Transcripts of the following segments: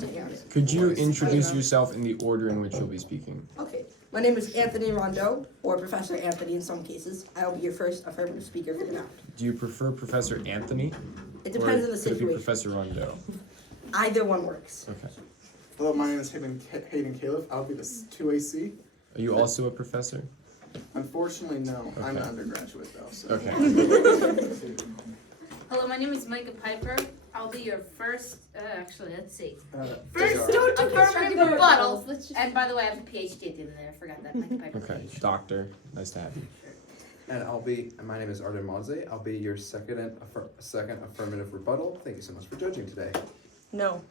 stay on it. Could you introduce yourself in the order in which you'll be speaking? Okay, my name is Anthony Rondeau, or Professor Anthony in some cases. I'll be your first affirmative speaker for the round. Do you prefer Professor Anthony? It depends on the could it be situation. Professor Rondeau? Either one works. Okay. Hello, my name is Hayden Califf. I'll be the 2AC. Are you also a professor? Unfortunately, no. I'm an Okay. undergraduate, though. So. Okay. Hello, my name is Micah Piper. I'll be your first, actually, let's see. First, Affirmative rebuttal. And by the way, I have a PhD at the end of there. I forgot that. Micah Piper. Okay. Doctor, nice to have you. And my name is Arden Monze. I'll be your second affirmative rebuttal. Thank you so much for judging today. No.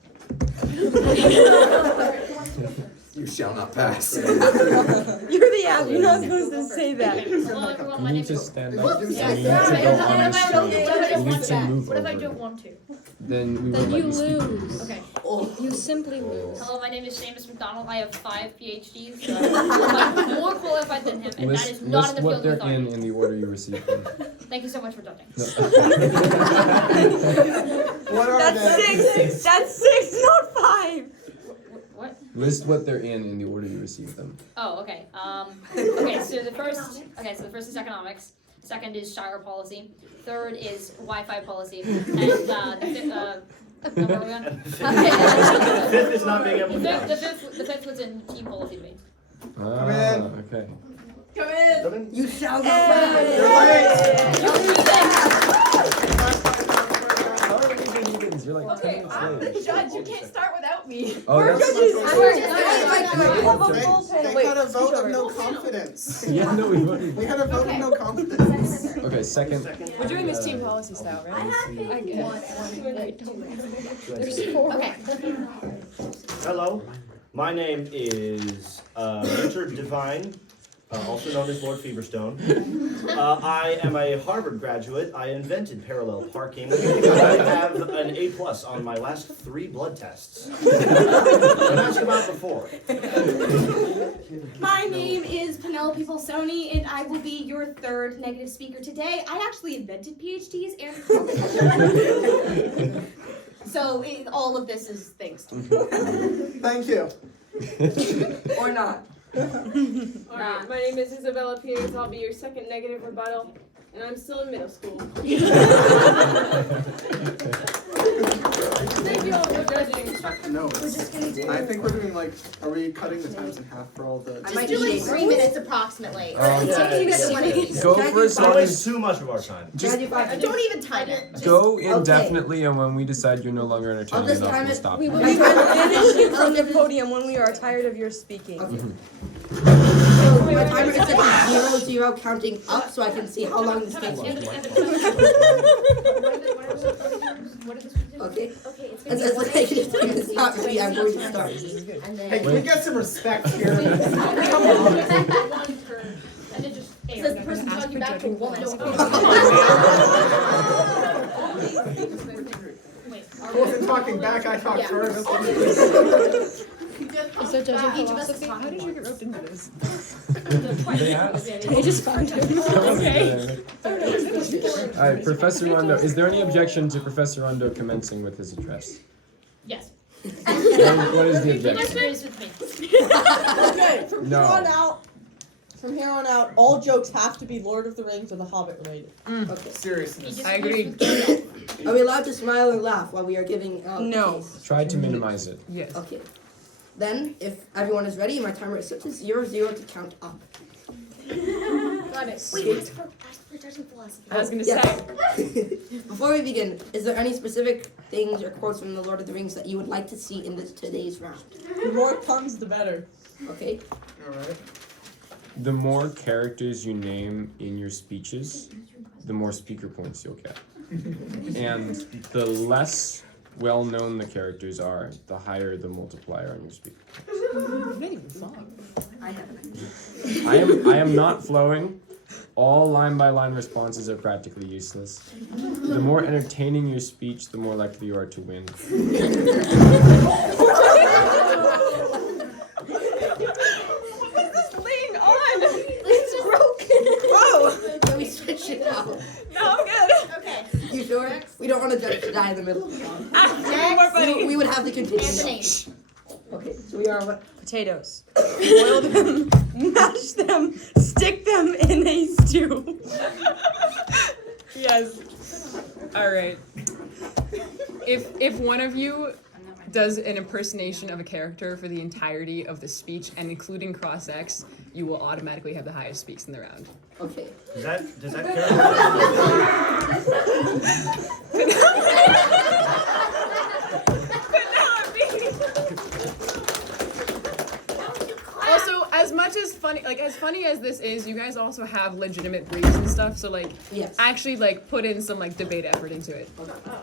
You shall not pass. You're the ass. You're not supposed to say that. Hello, everyone. You My name need to is. stand up. You need to Yeah. go on the stage. You need to move What if I over. don't want to? Then we Then will let you you speak. lose. Okay. You simply lose. Hello, my name is Seamus McDonald. I have 5 PhDs. So I'm more qualified than him, and that is not in the what field they're of authority. in the order you received them. Thank you so much for judging. What are That's they? 6. That's 6, not 5. What? List what they're in the order you received them. Oh, okay. Okay, so the first is economics. Second is Shire policy. Third is Wi-Fi policy. And the fifth, no, where are we on? The fifth is not being able to The fifth was in team policy debate. Ah, in. okay. Come in. You shall not Hey. You're You're like 10 minutes late. Judge, you can't start without me. Oh, that's They had a vote of no confidence. yeah, no, we voted. We had a vote of no confidence. Okay, second. We're doing this team policy style, right? I guess. There's 4. Okay. Hello, my name is Richard Devine, also known as Lord Feverstone. I am a Harvard graduate. I invented parallel parking. I have an A+ on my last 3 blood tests. I've asked about before. My name is Penelope Bolsoni, and I will be your third negative speaker today. I actually invented PhDs and so all of this is thanks to me. Thank you. or not. Alright, my name is Isabella Peters. I'll be your second negative rebuttal, and I'm still in middle school. Thank you all for judging. No, I think we're doing are we cutting the times in half for all the? I might Just do like need 3 minutes approximately. Or Um, take 2 minutes to 1 of these. Go Can I for as do long Don't waste as. too much of our time. Just Don't even time it. Just go Okay. indefinitely, and when we decide you're no longer I'll entertaining just enough, time we'll it. stop. We you. will finish you from the podium when we are tired of your speaking. Okay. So my timer is set to 0, counting up, so I can see how long this takes. What did this do? Okay. Okay, it's And gonna as the negative time is not ready, I'm going to start. and Hey, then can we get some respect here? Come on. And then just air. says the person talking back to a woman. Wait. I wasn't talking back. I talked first. Is there judging Each of us is philosophy? talking. How did you get roped into this? They asked. They just found it. Alright, Professor Rondo, is there any objection to Professor Rondo commencing with his address? Yes. What is the He objection? disagrees with me. Okay, from No. here on out, all jokes have to be Lord of the Rings or The Hobbit related. Okay. He Seriously. disagrees with me. Are we allowed to smile and laugh while we are giving the No. case? Try to minimize it. Yes. Okay. Then, if everyone is ready, my timer is set to 0, to count up. Got it. Wait, ask for judging philosophy. I was gonna Yes. say. Before we begin, is there any specific things or quotes from the Lord of the Rings that you would like to see in today's round? The more puns, the better. Okay. All right. The more characters you name in your speeches, the more speaker points you'll get. And the less well-known the characters are, the higher the multiplier on your speaker. Not even song. I have an I am not flowing. All line-by-line responses are practically useless. The more entertaining your speech, the more likely you are to win. Can we switch it out? No, I'm good. Okay. You sure? We don't want to judge to die in the middle of the song. More funny. We would have to continue. Anthony. Okay, so we are what? Potatoes. Boil them, mash them, stick them in a stew. Yes. All right. If one of you does an impersonation of a character for the entirety of the speech and including cross X, you will automatically have the highest speaks in the round. Okay. Does that Also, as funny as this is, you guys also have legitimate briefs and stuff, so like Yes. actually like put in some like debate effort into it.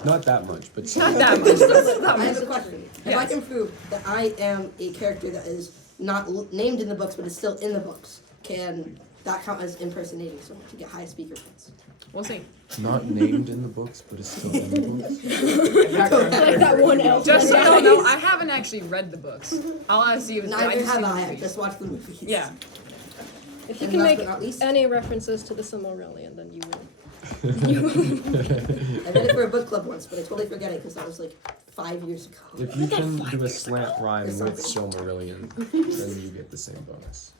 Not that much, but Not that much. Not that I have much. a question. If I Yes. can prove that I am a character that is not named in the books but is still in the books, can that count as impersonating someone to get high speaker points? We'll see. not named in the books, but is still in the books. Like that one elf. Just so you all know, I haven't actually read the books. I'll see if it's Neither just have seen the I. I movies. just watched the movies. Yeah. If you And can last make but not least, any references to the Silmarillion, then you win. I read it for a book club once, but I totally forget it because that was like 5 years ago. If you can do a slant rhyme Or with something. Silmarillion, then you get the same bonus.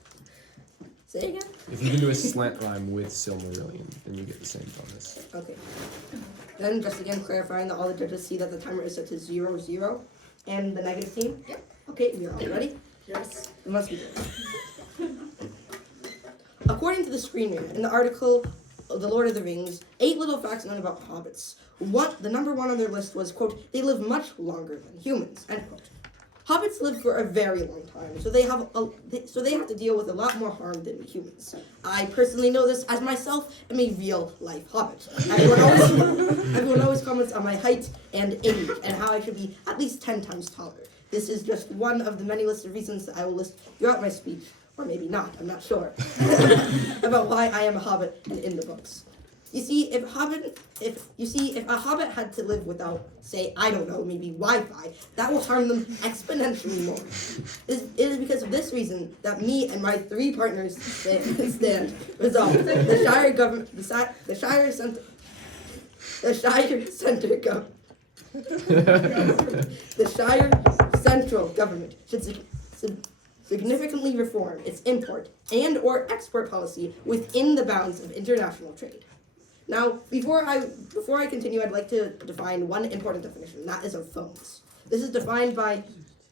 Say again? If you can do a slant rhyme with Silmarillion, then you get the same bonus. Okay. Then, just again clarifying that all the judges see that the timer is set to 0-0, and the negative team. Yep. Okay, we are all ready. Yes. It must be good. According to the screener in the article The Lord of the Rings, 8 little facts known about hobbits. The number one on their list was, quote, they live much longer than humans, end quote. Hobbits live for a very long time, so they have to deal with a lot more harm than humans. I personally know this as myself am a real life hobbit. Everyone always comments on my height and age and how I should be at least 10 times taller. This is just one of the many lists of reasons that I will list throughout my speech, or maybe not, I'm not sure, about why I am a hobbit and in the books. You see, if a hobbit had to live without, say, I don't know, maybe Wi-Fi, that will harm them exponentially more. It is because of this reason that me and my 3 partners stand resolved. The Shire government, the Shire central government should significantly reform its import and or export policy within the bounds of international trade. Now, before I continue, I'd like to define one important definition, and that is of phones. This is defined by,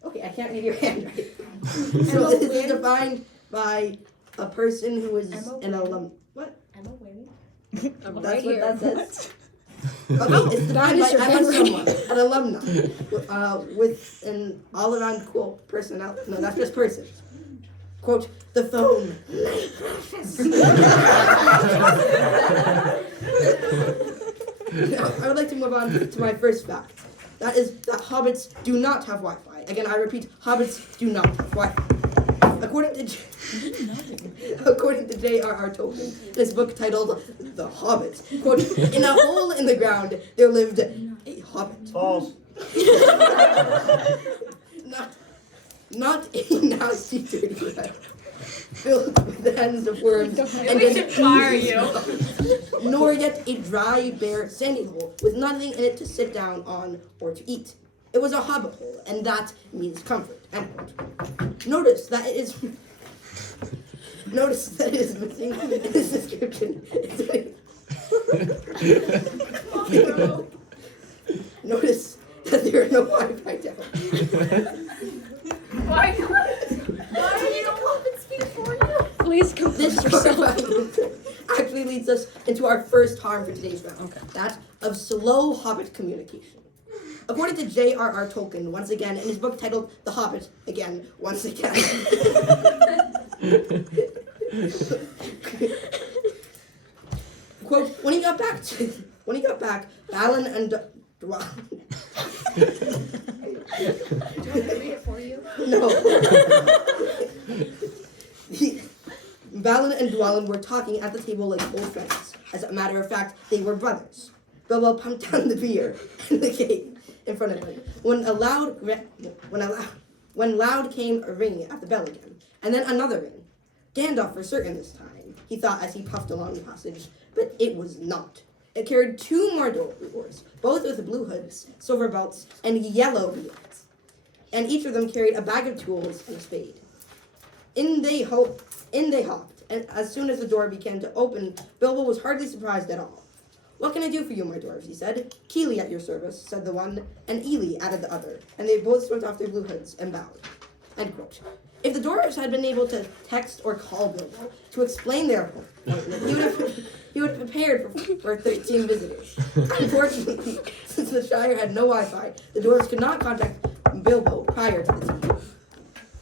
okay, I can't read your handwriting. So this is defined by a person who is an alum. What? Emma Wing. That's what that says. Okay, it's defined by Emma someone, an alumni, with an all-around cool personality. No, that's just person. Quote, the phone. Now, I would like to move on to my first fact. That is that hobbits do not have Wi-Fi. Again, I repeat, hobbits do not have Wi-Fi. According to J.R.R. Tolkien, this book titled The Hobbit, quote, in a hole in the ground there lived a hobbit. False. Not a nasty dirty rat, filled with the ends of worms and We should fire you. nor yet a dry, bare, sandy hole with nothing in it to sit down on or to eat. It was a hobbit hole, and that means comfort. End quote. Notice that it is missing in this description. Notice that there are no Wi-Fi towers. Why not? Why do you hobbit speak for you? Please compose This yourself. actually leads us into our first harm for today's round. Okay. That of slow hobbit communication. According to J.R.R. Tolkien, once again, in his book titled The Hobbit, again, once again. Quote, when he got back, Balin and Dwalin. Do you want me to read it for you? No. Balin and Dwalin were talking at the table like old friends. As a matter of fact, they were brothers. Bilbo pumped down the beer in the cake in front of him when loud came a ring at the bell again, and then another ring. Gandalf for certain this time, he thought as he puffed along the passage, but it was not. It carried 2 more doors, both with blue hoods, silver belts, and yellow beards. and each of them carried a bag of tools and a spade. In they hopped, and as soon as the door began to open, Bilbo was hardly surprised at all. "What can I do for you, my dwarves?" he said. "Keely at your service," said the one, and Ely added the other, and they both swept off their blue hoods and bowed. End quote. If the dwarves had been able to text or call Bilbo to explain their appointment, he would have prepared for 13 visitors. Unfortunately, since the Shire had no Wi-Fi, the dwarves could not contact Bilbo prior to the meeting.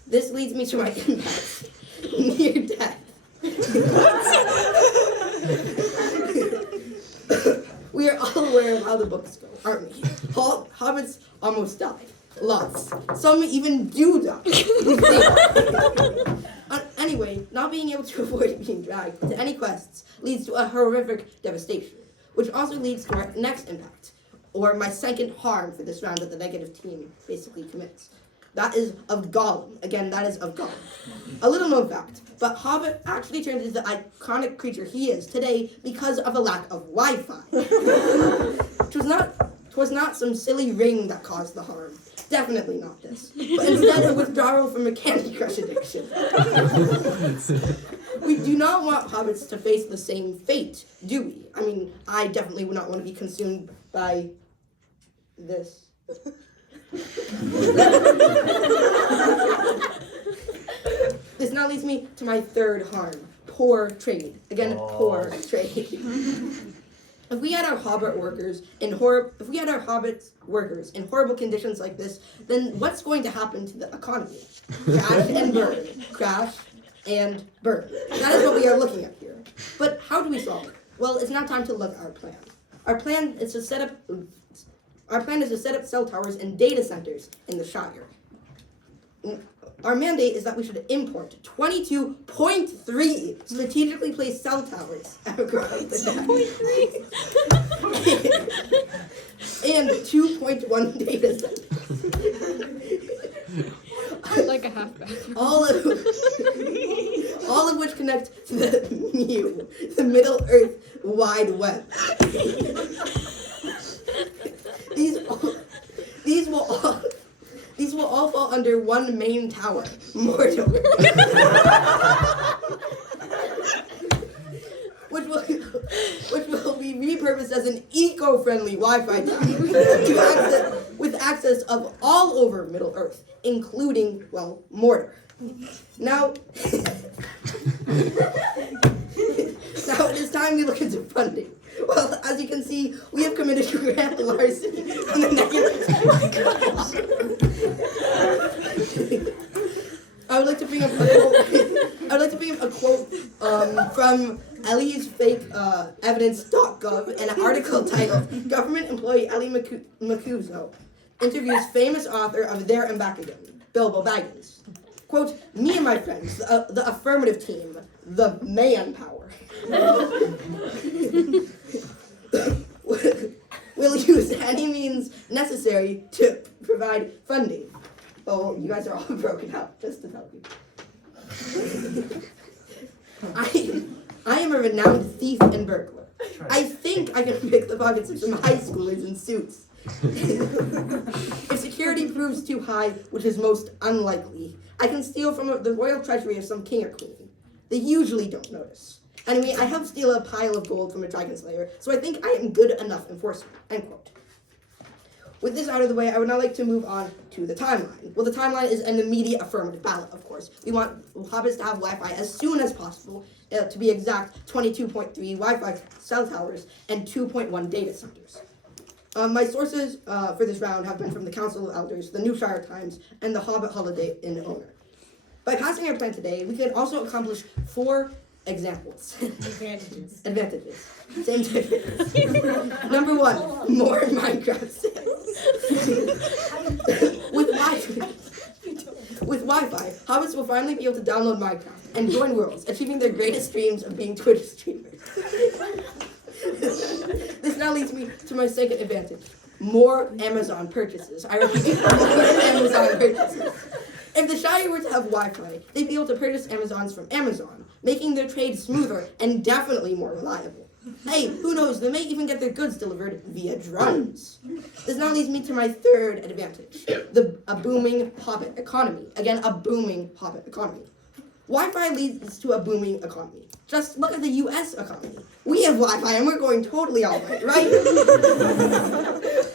This leads me to my impact. Near death. We are all aware of how the books go, aren't we? Hobbits almost died. Lots. Some even do die. Anyway, not being able to avoid being dragged to any quests leads to a horrific devastation, which also leads to our next impact, or my second harm for this round that the negative team basically commits. That is of Gollum. Again, that is of Gollum. A little known fact, but Hobbit actually turned into the iconic creature he is today because of a lack of Wi-Fi. It was not some silly ring that caused the harm. Definitely not this. But instead a withdrawal from a Candy Crush addiction. We do not want hobbits to face the same fate, do we? I mean, I definitely would not want to be consumed by this. This now leads me to my third harm. Poor trade. Again, poor trade. If we had our hobbit workers in horrible conditions like this, then what's going to happen to the economy? Crash and burn. Crash and burn. That is what we are looking at here. But how do we solve it? Well, it's now time to look at our plan. Our plan is to set up cell towers and data centers in the Shire. Our mandate is that we should import 22.3 strategically placed cell towers across the and 2.1 data centers. Like a halfback. All of which connect to the Middle Earth Wide Web. These will all fall under one main tower, Mordor. which will be repurposed as an eco-friendly Wi-Fi tower with access of all over Middle Earth, including, well, Mordor. Now it is time we look into funding. Well, as you can see, we have committed to grant larceny on the negative. I would like to bring up a quote from ElliesFakeEvidence.gov, an article titled "Government Employee Ellie Macuso interviews famous author of There and Back Again, Bilbo Baggins." Quote, "Me and my friends, the affirmative team, the manpower, will use any means necessary to provide funding." Oh, you guys are all broken up, just to tell you. I am a renowned thief and burglar. I think I can pick the pockets of some high schoolers in suits. If security proves too high, which is most unlikely, I can steal from the royal treasury of some king or queen. They usually don't notice. Anyway, I helped steal a pile of gold from a dragon slayer, so I think I am good enough enforcer. End quote. With this out of the way, I would now like to move on to the timeline. Well, the timeline is an immediate affirmative ballot, of course. We want hobbits to have Wi-Fi as soon as possible, to be exact, 22.3 Wi-Fi cell towers and 2.1 data centers. My sources for this round have been from the Council of Elders, the New Shire Times, and the Hobbit Holiday Inn owner. By passing our plan today, we can also accomplish 4 examples. Advantages. Same difference. Number 1, more Minecraft sales. With Wi-Fi, hobbits will finally be able to download Minecraft and join worlds, achieving their greatest dreams of being Twitch streamers. This now leads me to my second advantage. More Amazon purchases. I repeat, more Amazon purchases. If the Shire were to have Wi-Fi, they'd be able to purchase Amazons from Amazon, making their trade smoother and definitely more reliable. Hey, who knows? They may even get their goods delivered via drones. This now leads me to my third advantage: a booming hobbit economy. Again, a booming hobbit economy. Wi-Fi leads to a booming economy. Just look at the U.S. economy. We have Wi-Fi and we're going totally all right, right?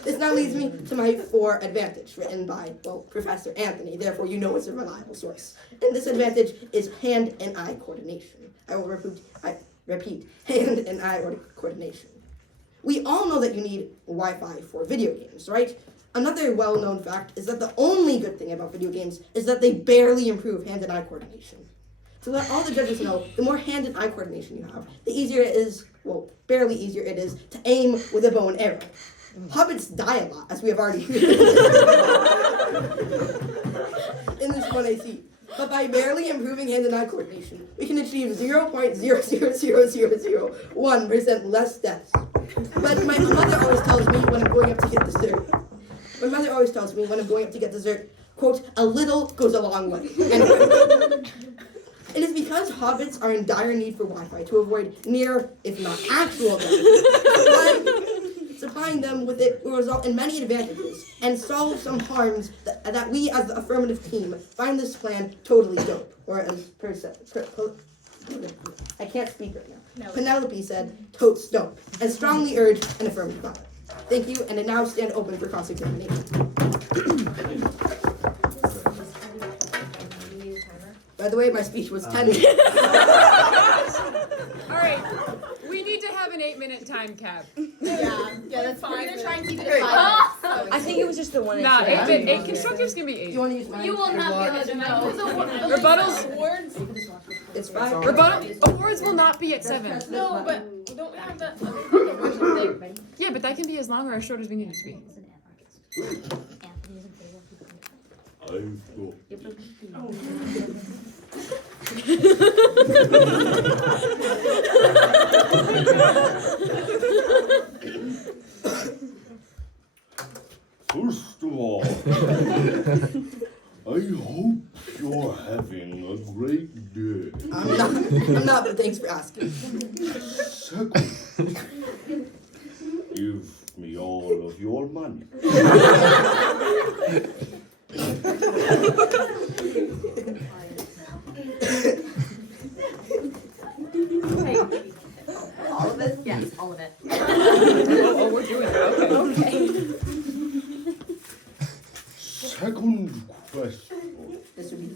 This now leads me to my fourth advantage, written by, well, Professor Anthony, therefore you know it's a reliable source. And this advantage is hand and eye coordination. I will repeat, hand and eye coordination. We all know that you need Wi-Fi for video games, right? Another well-known fact is that the only good thing about video games is that they barely improve hand and eye coordination. To let all the judges know, the more hand and eye coordination you have, the easier it is, well, barely easier it is, to aim with a bow and arrow. Hobbits die a lot, as we have already heard in this 1AC. But by barely improving hand and eye coordination, we can achieve 0.00001% less deaths. But my mother always tells me when I'm going up to get dessert. My mother always tells me when I'm going up to get dessert, quote, a little goes a long way. It is because hobbits are in dire need for Wi-Fi to avoid near, if not actual death. Supplying them with it will result in many advantages and solve some harms that we as the affirmative team find this plan totally dope. Or as I can't speak right now. No. Penelope said, totes dope, and strongly urge an affirmative ballot. Thank you, and I now stand open for cross-examination. By the way, my speech was 10 minutes. All right, we need to have an 8-minute time cap. Yeah, that's fine. We're gonna try and keep it at 5 minutes. I think it was just the one. Nah, 8 constructors can be 8. You want to use mine? You will not be able to know. Rebuttals? It's 5. Awards will not be at 7. No, but don't we have that other thing? Yeah, but that can be as long or as short as we need it to be. First of all, I hope you're having a great day. I'm not, but thanks for asking. Second, give me all of your money. All of it? Yes, all of it. Oh, we're doing it. Okay. Second question. This would be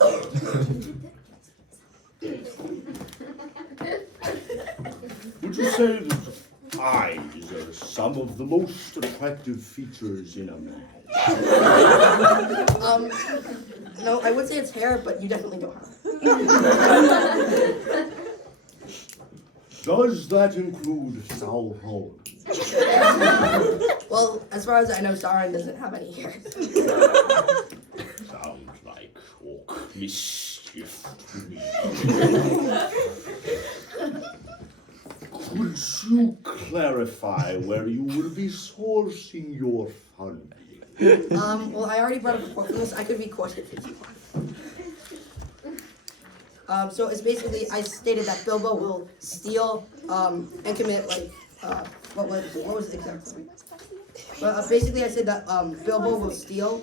Would you say that eyes are some of the most attractive features in a man? No, I would say it's hair, but you definitely don't have it. Does that include Sauron? Well, as far as I know, Sauron doesn't have any hair. Sounds like orc mischief to me. Could you clarify where you will be sourcing your funding? Well, I already brought up a quote from this. I could requote it if you want. So it's basically, I stated that Bilbo will steal and commit, like, what was the exact point? Well, basically I said that Bilbo will steal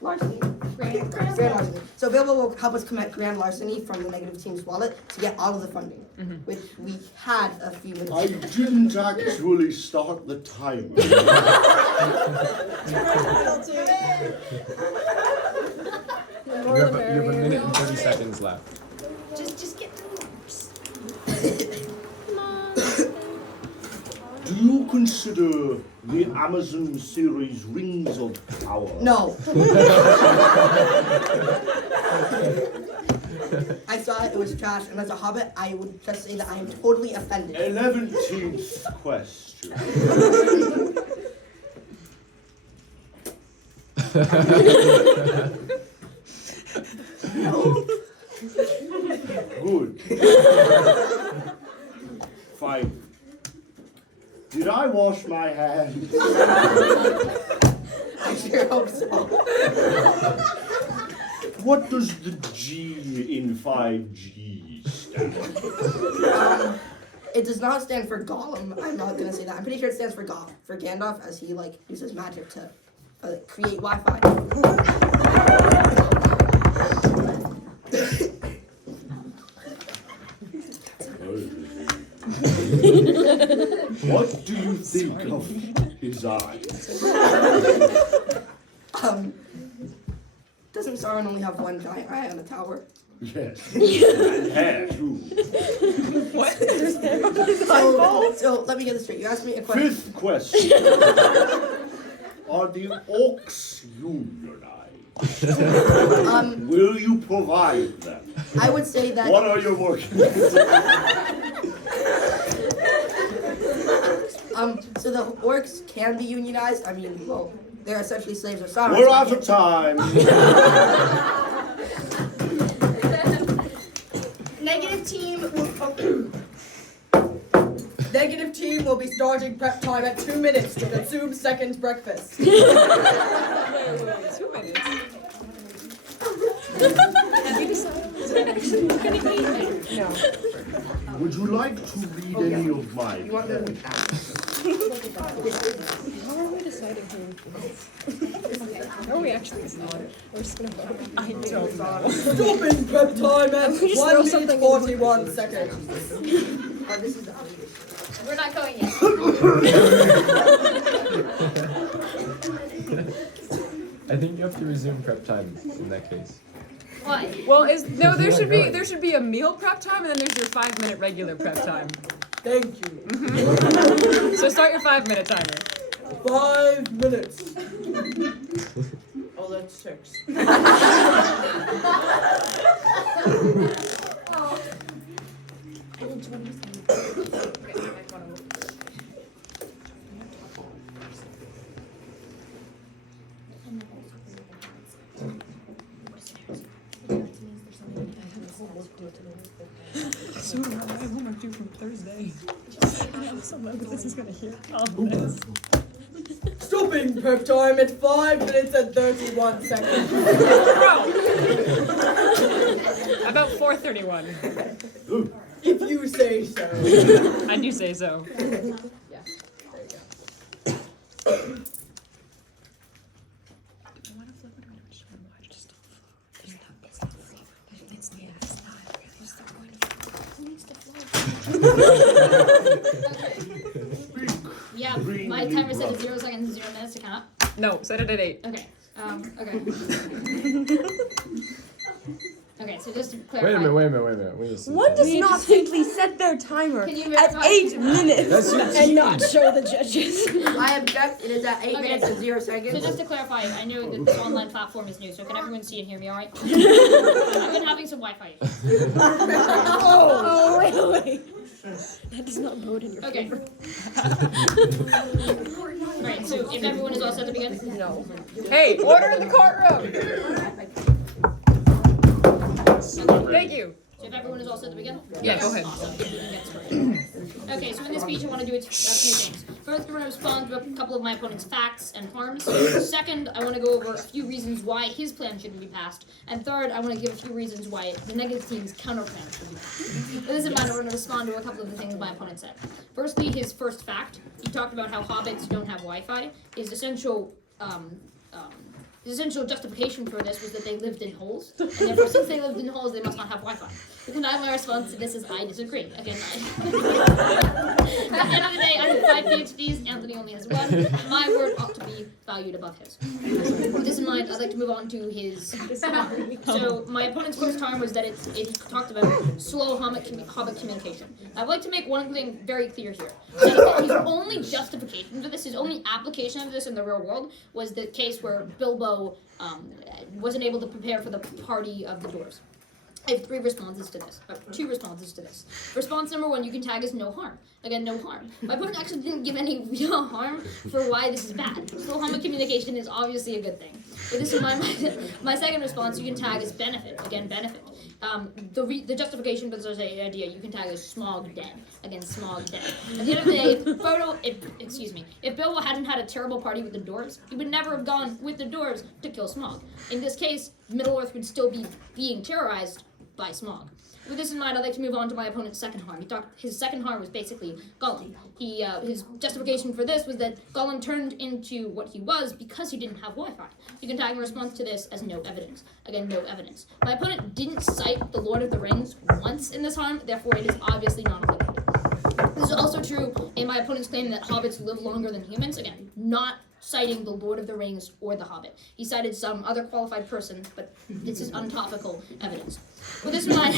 larceny. Grand larceny. So Bilbo will help us commit grand larceny from the negative team's wallet to get all of the funding, which we had a few minutes I ago. didn't actually start the timer. You have a minute and 30 seconds left. Just get through the numbers. Do you consider the Amazon series Rings of Power? No. I saw it was trash, and as a hobbit, I would just say that I am totally offended. 11th question. Good. Fine. Did I wash my hands? I sure hope so. What does the G in 5G stand for? It does not stand for Gollum. I'm not gonna say that. I'm pretty sure it stands for Gandalf, as he uses magic to create Wi-Fi. What do you think of his eyes? Doesn't Sauron only have one giant eye on the tower? Yes. And hair, too. What? So let me get this straight. You asked me a question. Fifth question. Are the orcs unionized? Will you provide them? I would say that. What are your working with? So the orcs can be unionized. I mean, well, they're essentially slaves of Sauron. We're out of time. Negative team will be starting prep time at 2 minutes to consume second breakfast. Wait, 2 minutes. No. Would you like to read any of my How are we deciding who? How are we actually deciding? We're just gonna vote. I don't know. Stopping prep time at We just throw 1 something minute in 41 seconds. This is the We're not going yet. I think you have to resume prep time in that case. Why? Well, there should be a meal prep time, and then there's your 5-minute regular prep time. Thank you. So start your 5-minute timer. 5 minutes. Oh, that's 6. So do I have homework due from Thursday. I'm so mad that this is gonna hear all this. Stopping prep time at 5 minutes and 31 seconds. Bro! About 4:31. If you say so. I do say so. Yeah, there you go. Yeah, my timer set at 0 seconds and 0 minutes to count up. No, set it at 8. Okay. Okay. Okay, so just to clarify. Wait a minute. Wait a second. One does not simply set their timer Can you at verify? 8 minutes That's your and not show the judges. I object. It is at 8 Okay. minutes and 0 So seconds. just to clarify, I know that this online platform is new, so can everyone see and hear me all right? I've been having some Wi-Fi issues. Oh, wait. That does not vote in your Okay. favor. Alright, so if everyone is all set to begin? No. Hey, order in the courtroom! Thank you. So if everyone is all set to begin? Yeah, go ahead. Awesome. Get started. Okay, so in this speech I want to do a few things. First, I'm going to respond to a couple of my opponent's facts and harms. Second, I want to go over a few reasons why his plan shouldn't be passed. And third, I want to give a few reasons why the negative team's counter plan should be passed. With this in mind, we're going to respond to a couple of the things my opponent said. Firstly, his first fact. He talked about how hobbits don't have Wi-Fi. His essential justification for this was that they lived in holes, and therefore, since they lived in holes, they must not have Wi-Fi. My response to this is I disagree. Again, at the end of the day, I have 5 PhDs, Anthony only has 1. My word ought to be valued above his. With this in mind, I'd like to move on to his harm. So, my opponent's first harm was that it talked about slow hobbit communication. I'd like to make one thing very clear here. His only justification for this, his only application of this in the real world, was the case where Bilbo wasn't able to prepare for the party of the dwarves. I have 2 responses to this. Response number 1, you can tag as no harm. Again, no harm. My opponent actually didn't give any real harm for why this is bad. Slow hobbit communication is obviously a good thing. With this in mind, my second response, you can tag as benefit. Again, benefit. The justification for this idea, you can tag as Smog dead. Again, Smog dead. At the end of the day, if Bilbo hadn't had a terrible party with the dwarves, he would never have gone with the dwarves to kill Smog. In this case, Middle-earth would still be being terrorized by smog. With this in mind, I'd like to move on to my opponent's second harm. His second harm was basically Gollum. His justification for this was that Gollum turned into what he was because he didn't have Wi-Fi. You can tag a response to this as no evidence. Again, no evidence. My opponent didn't cite the Lord of the Rings once in this harm, therefore it is obviously not applicable. This is also true in my opponent's claim that hobbits live longer than humans. Again, not citing the Lord of the Rings or the Hobbit. He cited some other qualified person, but this is untopical evidence. With this in mind,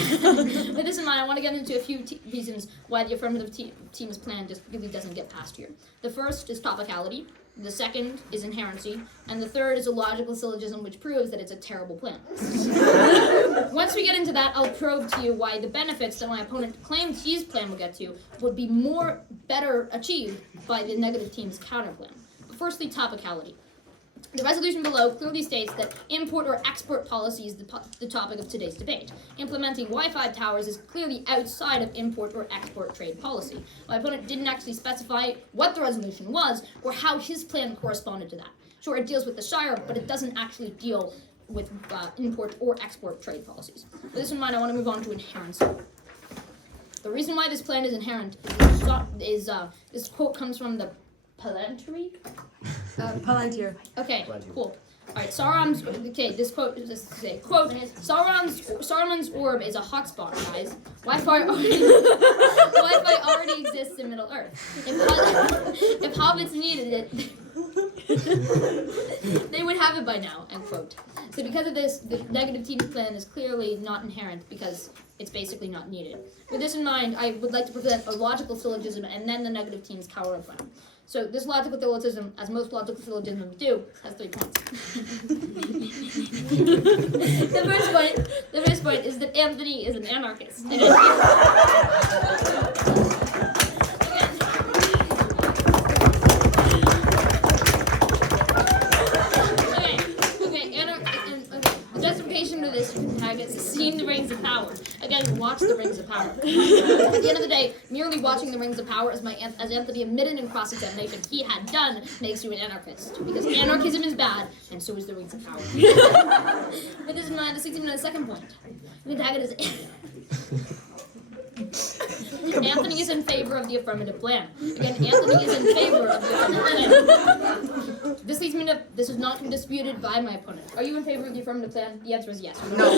I want to get into a few reasons why the affirmative team's plan just really doesn't get past here. The first is topicality, the second is inherency, and the third is a logical syllogism which proves that it's a terrible plan. Once we get into that, I'll prove to you why the benefits that my opponent claims his plan will get to would be better achieved by the negative team's counterplan. Firstly, topicality. The resolution below clearly states that import or export policy is the topic of today's debate. Implementing Wi-Fi towers is clearly outside of import or export trade policy. My opponent didn't actually specify what the resolution was or how his plan corresponded to that. Sure, it deals with the Shire, but it doesn't actually deal with import or export trade policies. With this in mind, I want to move on to inherency. The reason why this plan is inherent is this quote comes from the Palantir? Palantir. Okay, cool. Alright, this quote is Saruman's orb is a hotspot, guys. Wi-Fi already exists in Middle Earth. If hobbits needed it, they would have it by now, end quote. So because of this, the negative team's plan is clearly not inherent because it's basically not needed. With this in mind, I would like to present a logical syllogism and then the negative team's counter plan. So this logical syllogism, as most logical syllogisms do, has 3 points. The first point is that Anthony is an anarchist. The justification of this is seeing the Rings of Power. Again, watch the Rings of Power. At the end of the day, merely watching the Rings of Power, as Anthony admitted in cross-examination he had done, makes you an anarchist. Because anarchism is bad, and so is the Rings of Power. With this in mind, this leads me to the second point. The tag it is Anthony is in favor of the affirmative plan. Again, Anthony is in favor of the affirmative plan. This leads me to, this is not disputed by my opponent. Are you in favor of the affirmative plan? The answer is yes. No.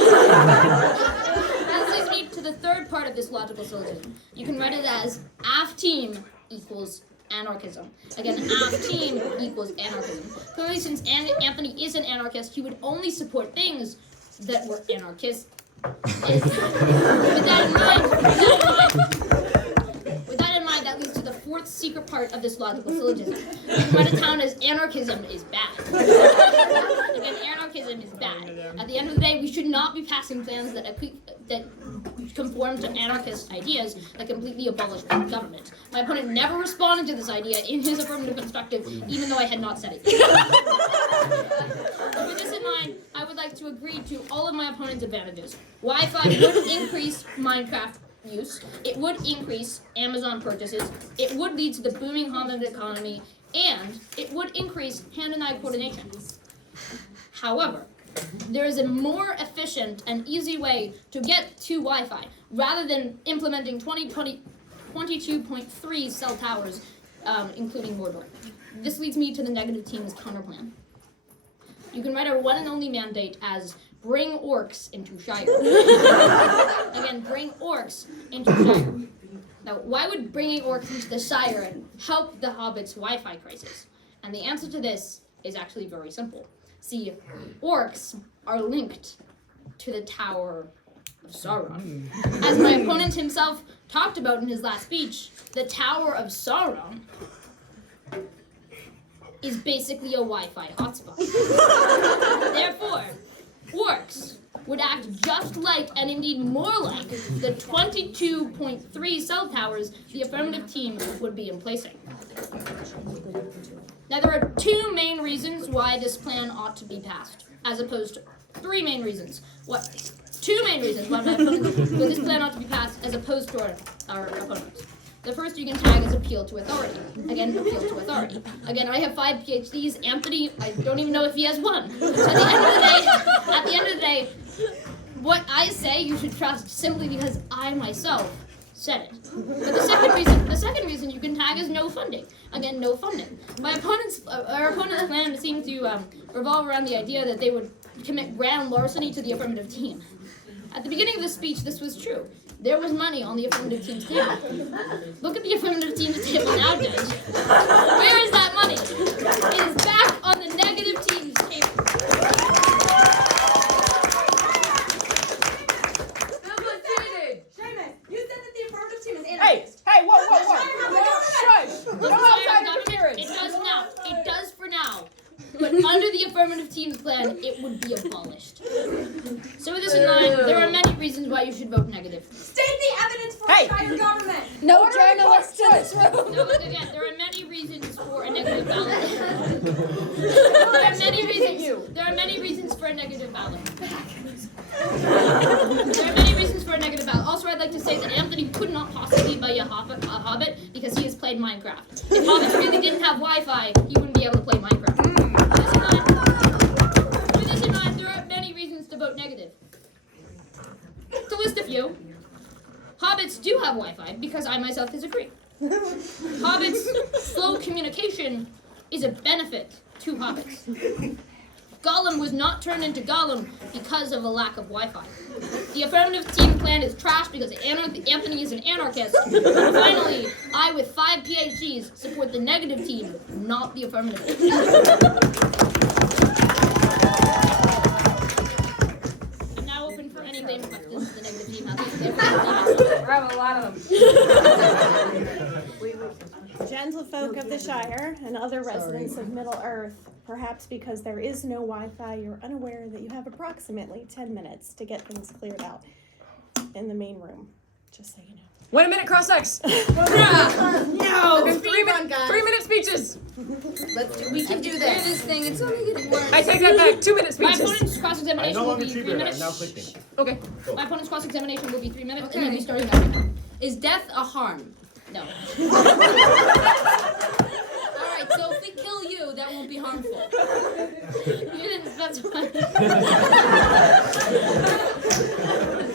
This leads me to the third part of this logical syllogism. You can write it as AF team equals anarchism. Again, AF team equals anarchism. Clearly, since Anthony is an anarchist, he would only support things that were anarchist. With that in mind, that leads to the fourth secret part of this logical syllogism. You can write it down as anarchism is bad. Again, anarchism is bad. At the end of the day, we should not be passing plans that conform to anarchist ideas that completely abolish government. My opponent never responded to this idea in his affirmative perspective, even though I had not said it. With this in mind, I would like to agree to all of my opponent's advantages. Wi-Fi would increase Minecraft use, it would increase Amazon purchases, it would lead to the booming Hobbit economy, and it would increase hand-and-eye coordination. However, there is a more efficient and easy way to get to Wi-Fi rather than implementing 22.3 cell towers, including Mordor. This leads me to the negative team's counterplan. You can write our one and only mandate as bring orcs into Shire. Again, bring orcs into Shire. Now, why would bringing orcs into the Shire help the Hobbits' Wi-Fi crisis? And the answer to this is actually very simple. See, orcs are linked to the Tower of Sauron. As my opponent himself talked about in his last speech, the Tower of Sauron is basically a Wi-Fi hotspot. Therefore, orcs would act just like, and indeed more like, the 22.3 cell towers the affirmative team would be emplacing. Now, there are 2 main reasons why this plan ought to be passed, as opposed to 3 main reasons. 2 main reasons why this plan ought to be passed, as opposed to our opponents. The first you can tag is appeal to authority. Again, appeal to authority. Again, I have 5 PhDs. Anthony, I don't even know if he has 1. At the end of the day, what I say you should trust simply because I myself said it. But the second reason you can tag is no funding. Again, no funding. Our opponent's plan seemed to revolve around the idea that they would commit grand larceny to the affirmative team. At the beginning of the speech, this was true. There was money on the affirmative team's table. Look at the affirmative team's table now, Judge. Where is that money? It is back on the negative team's table. Hey, whoa. Shush! No outside interference. It does now. It does for now. But under the affirmative team's plan, it would be abolished. So with this in mind, there are many reasons why you should vote negative. State the evidence for Shire government. No journalists in this room. No, look again, there are many reasons for a negative ballot. There are many reasons for a negative ballot. Also, I'd like to say that Anthony could not possibly be a hobbit because he has played Minecraft. If hobbits really didn't have Wi-Fi, he wouldn't be able to play Minecraft. With this in mind, there are many reasons to vote negative. To list a few, hobbits do have Wi-Fi because I myself disagree. Hobbits' slow communication is a benefit to hobbits. Gollum was not turned into Gollum because of a lack of Wi-Fi. The affirmative team plan is trash because Anthony is an anarchist. And finally, I with 5 PhDs support the negative team, not the affirmative team. I'm now open for any lame questions the negative team has. I have a lot of them. Gentlefolk of the Shire and other residents of Middle Earth, perhaps because there is no Wi-Fi, you're unaware that you have approximately 10 minutes to get things cleared out in the main room. Just so you know. 1 minute cross-X. No! 3-minute speeches. We can do this. This thing, it's only getting worse. I take that back. 2-minute My speeches. opponent's cross-examination will be 3 minutes. I'm now clicking. Okay. My opponent's cross-examination will be 3 minutes, Okay. and then we starting after that. Is death a harm? No. Alright, so if we kill you, that won't be harmful. You didn't specify.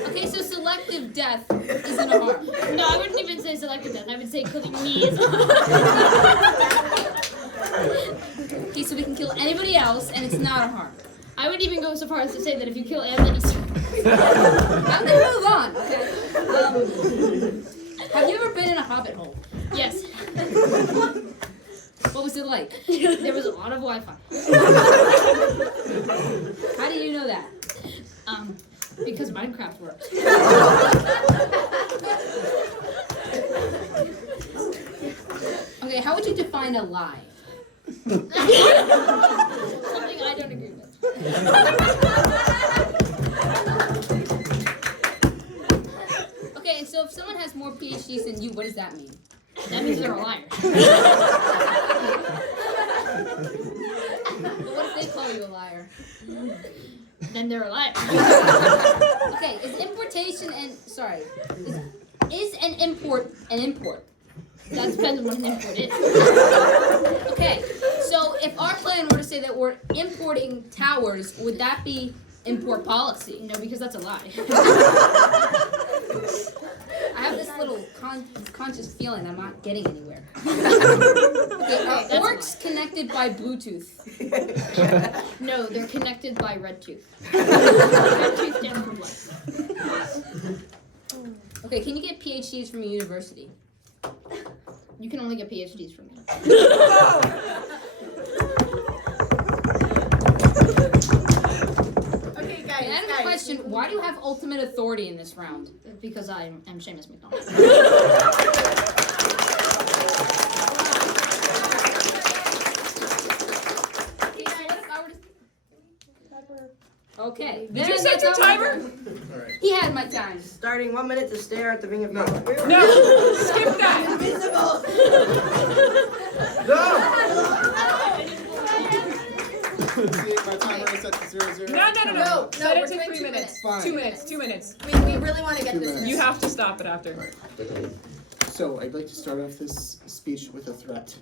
Okay, so selective death isn't a harm. No, I wouldn't even say selective death. I would say killing me is a harm. Okay, so we can kill anybody else and it's not a harm. I would even go so far as to say that if you kill Anthony, I'm gonna move on, okay? Have you ever been in a hobbit hole? yes, What was it like? there was a lot of Wi-Fi. How do you know that? Because Minecraft works. Okay, how would you define a lie? Something I don't agree with. Okay, and so if someone has more PhDs than you, what does that mean? That means they're a liar. But what if they call you a liar? Then they're a liar. Okay, is importation and is an import an import? That depends on what an import is. Okay, so if our plan were to say that we're importing towers, would that be import policy? No, because that's a lie. I have this little conscious feeling I'm not getting anywhere. Okay, are orcs connected by Bluetooth? No, they're connected by red tooth. Red tooth stands for blood. Okay, can you get PhDs from a university? You can only get PhDs from me. Okay, guys. And I have a question. Why do you have ultimate authority in this round? Because I am Seamus McDonald. Okay. Did you set your timer? He had my time. Starting 1 minute to stare at the ring of power. No. Skip that. Invisible. See, my timer is set to 0, 0. No. No, Set we're it to doing 3 2 minutes. Fine. 2 minutes. 2 minutes. We really want to get 2 this. minutes. You have to stop it after. So, I'd like to start off this speech with a threat.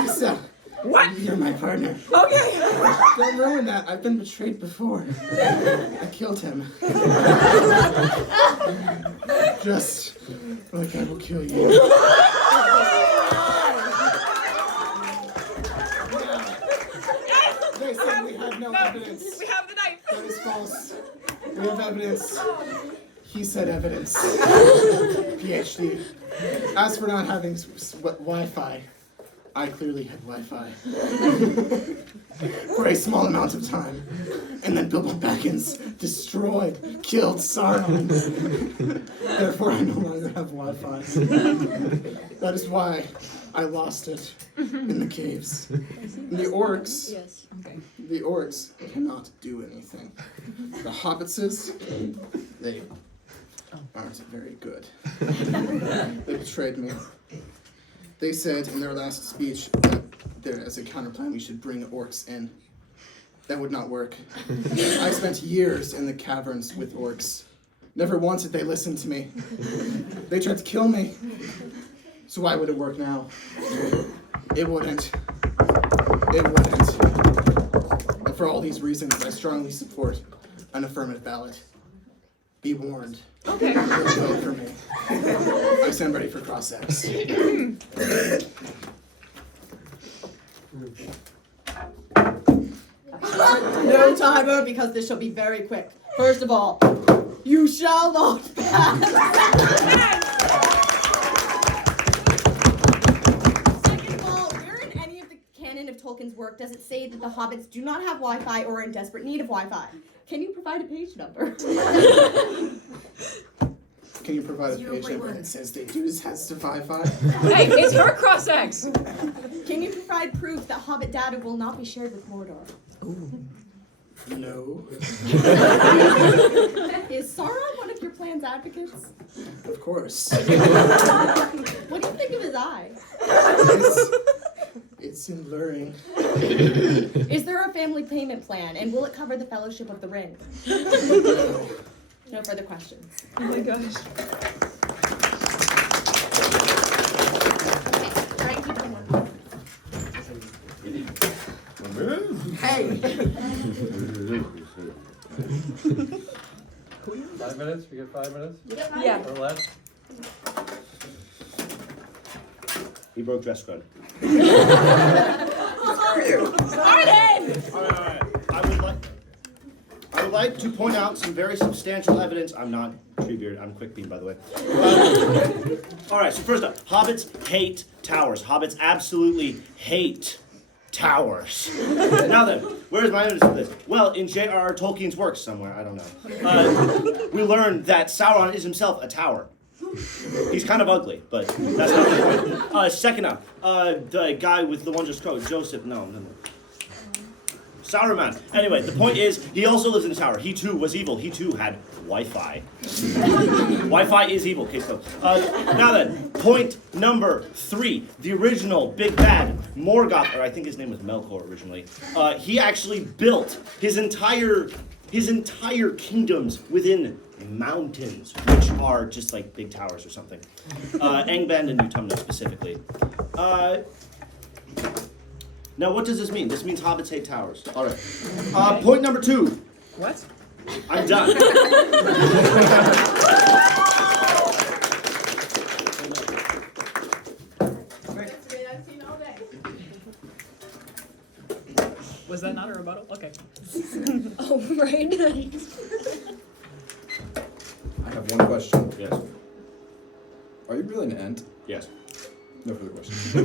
Lisa, What? You're my partner. Okay. Don't ruin that. I've been betrayed before. I killed him. Just like I will kill you. They said we have no evidence. We have the knife. That is false. We have evidence. He said evidence. PhD. As for not having Wi-Fi, I clearly had Wi-Fi. For a small amount of time. And then Bilbo Baggins destroyed, killed Sauron. Therefore, I no longer have Wi-Fi. That is why I lost it in the caves. The orcs, the orcs cannot do anything. The hobbitses, they aren't very good. They betrayed me. They said in their last speech that there, as a counterplan, we should bring orcs in. That would not work. I spent years in the caverns with orcs. Never once did they listen to me. They tried to kill me. So why would it work now? It wouldn't. It wouldn't. And for all these reasons, I strongly support an affirmative ballot. Be warned. Okay. Don't vote for me. I stand ready for cross-X. No timer, because this shall be very quick. First of all, you shall not pass. Second of all, where in any of the canon of Tolkien's work does it say that the hobbits do not have Wi-Fi or are in desperate need of Wi-Fi? Can you provide a page number? Can you provide a page number that says they do has to Wi-Fi? Hey, it's her cross-X. Can you provide proof that Hobbit data will not be shared with Mordor? Ooh. No. Is Sauron one of your plan's advocates? Of course. What do you think of his eye? It's enduring. Is there a family payment plan, and will it cover the Fellowship of the Ring? No further questions. Oh my gosh. Try and keep them on. Hey! 5 minutes? We get 5 minutes? Yeah. Or less? He broke dress code. Arden! All right. I would like to point out some very substantial evidence. I'm not Treebeard, I'm Quickbeam, by the way. All right, so first up, hobbits hate towers. Hobbits absolutely hate towers. Now then, where's my evidence of this? Well, in J.R.R. Tolkien's works somewhere, I don't know. We learned that Sauron is himself a tower. He's kind of ugly, but that's not the point. Second up, the guy with the wondrous coat, Joseph, no. Sauron. Anyway, the point is, he also lives in a tower. He too was evil. He too had Wi-Fi. Wi-Fi is evil, case closed. Now then, point number 3. The original big bad, Morgoth, or I think his name was Melkor originally. He actually built his entire kingdoms within mountains, which are just like big towers or something. Angband and Utumno specifically. Now, what does this mean? This means hobbits hate towers. All right. Point number 2. What? I'm done. Was that not a rebuttal? Okay. Oh, right. I have one question. Yes. Are you really an ant? Yes. No further questions.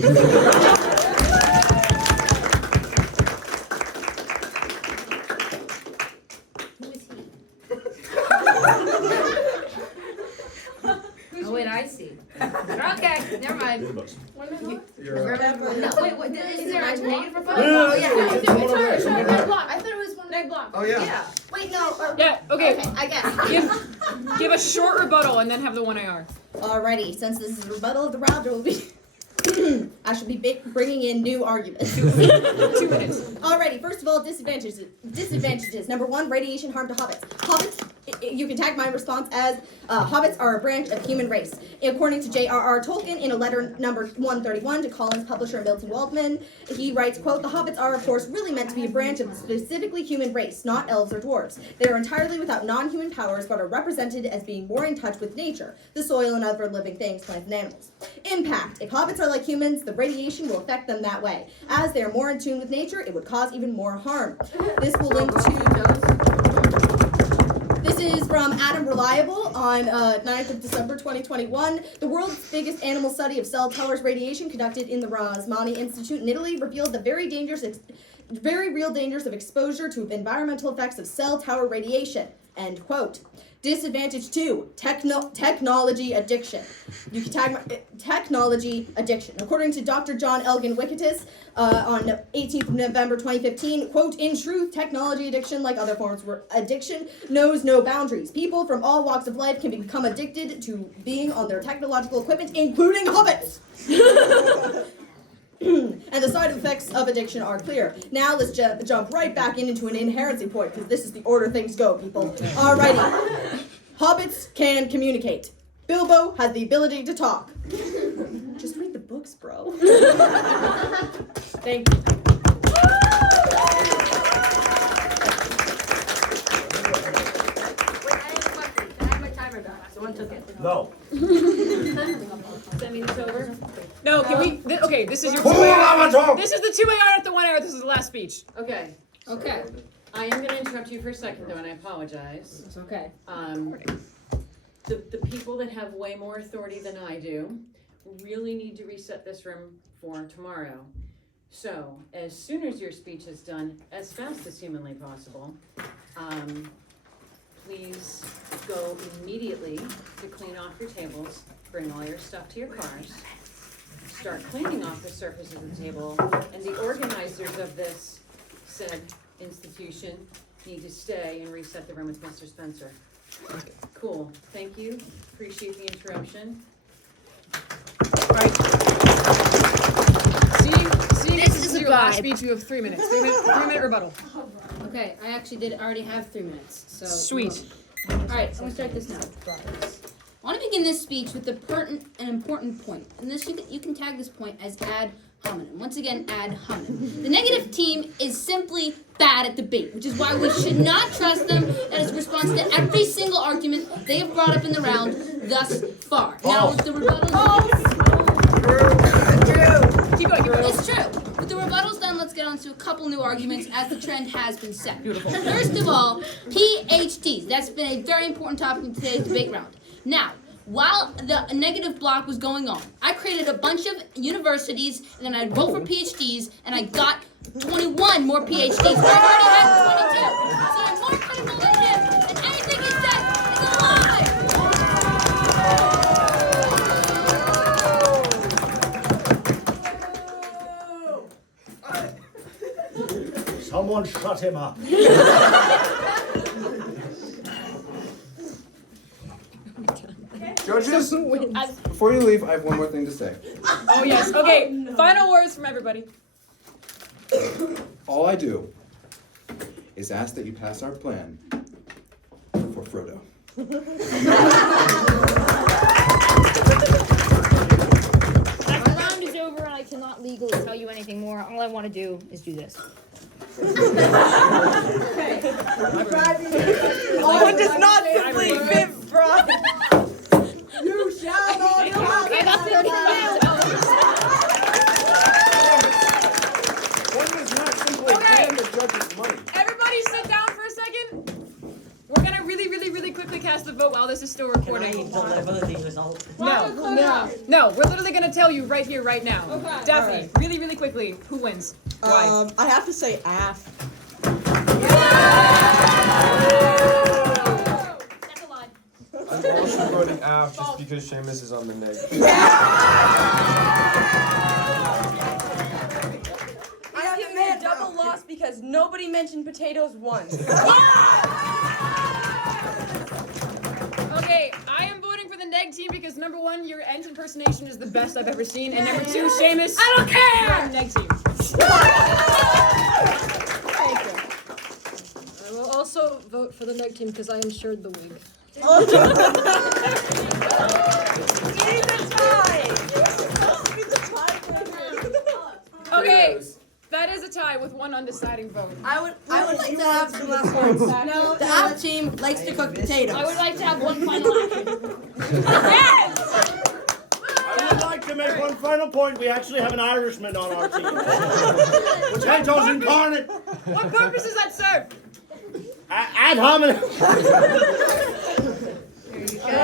Oh wait, I see. Okay, never mind. Read the books. No, wait, what? Is there a negative proposal? No, Oh yeah. it's one over there. I thought it was one night block. Oh, yeah. Wait, no. Yeah, okay. I guess. Give a short rebuttal and then have the 1 AR. Alrighty, since this is a rebuttal of the round, it will be. I should be bringing in new arguments. 2 minutes. Alrighty, first of all, disadvantages. Number 1, radiation harm to hobbits. Hobbits You can tag my response as hobbits are a branch of human race. According to J.R.R. Tolkien, in a letter number 131 to Collins publisher Milton Waldman, he writes, quote, "The hobbits are, of course, really meant to be a branch of the specifically human race, not elves or dwarves. They are entirely without non-human powers, but are represented as being more in touch with nature, the soil and other living things, plants and animals. Impact. If hobbits are like humans, the radiation will affect them that way. As they are more in tune with nature, it would cause even more harm." This will link to... This is from Adam Reliable on 9th of December 2021. The world's biggest animal study of cell towers radiation conducted in the Rosmani Institute in Italy revealed the very real dangers of exposure to environmental effects of cell tower radiation. End quote. Disadvantage 2, technology addiction. You can tag technology addiction. According to Dr. John Elgin Wikitis on 18th of November 2015, quote, "In truth, technology addiction, like other forms of addiction, knows no boundaries. People from all walks of life can become addicted to being on their technological equipment, including hobbits." And the side effects of addiction are clear. Now let's jump right back into an inherency point, because this is the order things go, people. Alrighty. Hobbits can communicate. Bilbo has the ability to talk. Just read the books, bro. Thank you. Someone took it. No. Does that mean it's over? No, can we? Okay, this is your Hold 2 on, This is the 2 hour, not the 1 hour. This is the last speech. Okay. Okay. I am going to interrupt you for a second, though, and I apologize. It's okay. The people that have way more authority than I do really need to reset this room for tomorrow. So, as soon as your speech is done, as fast as humanly possible, please go immediately to clean off your tables, bring all your stuff to your cars, start cleaning off the surface of the table, and the organizers of this said institution need to stay and reset the room with Mr. Spencer. Cool, thank you, appreciate the interruption. Alright. See, this is your last speech. You have 3 minutes. 3-minute rebuttal. Okay, I actually already have 3 minutes. So Sweet. Alright, I'm gonna start this now. I want to begin this speech with an important point. And this you can tag this point as ad hominem. Once again, ad hominem. The negative team is simply bad at debate, which is why we should not trust them as a response to every single argument they have brought up in the round thus far. Now, with the rebuttals... Keep going. It's true. With the rebuttals done, let's get on to a couple new arguments as the trend has been set. Beautiful. First of all, PhDs. That's been a very important topic in today's debate round. Now, while the negative block was going on, I created a bunch of universities, and then I'd vote for PhDs, and I got 21 more PhDs. I already had 22. So I'm more critical than him, and anything he said is a lie. Someone shut him up. Judges, before you leave, I have one more thing to say. Oh yes. Okay. Final words from everybody. All I do is ask that you pass our plan for Frodo. The round is over and I cannot legally tell you anything more. All I want to do is do this. One does not simply fit fraud. You shall not One does not simply hand the judge's money. Everybody sit down for a second. We're gonna really quickly cast the vote while this is still recording. Deliver the result. No. We're literally gonna tell you right here, right now. Okay. Daphne, really quickly, who wins? Why? I have to say AF. I'm also voting AF just because Seamus is on the neg. I have to admit a double loss because nobody mentioned potatoes once. Okay, I am voting for the neg team because number 1, your Ent impersonation is the best I've ever seen, and number 2, Seamus, I don't care! you're on the neg team. Thank you. We'll also vote for the neg team because I insured the wig. Okay, that is a tie with one undeciding vote. I would like to have some last words. No, the app team likes to cook potatoes. I would like to have one final action. I would like to make one final point. We actually have an Irishman on our team. Potatoes incarnate. What purpose does that serve? Ad hominem. There you go.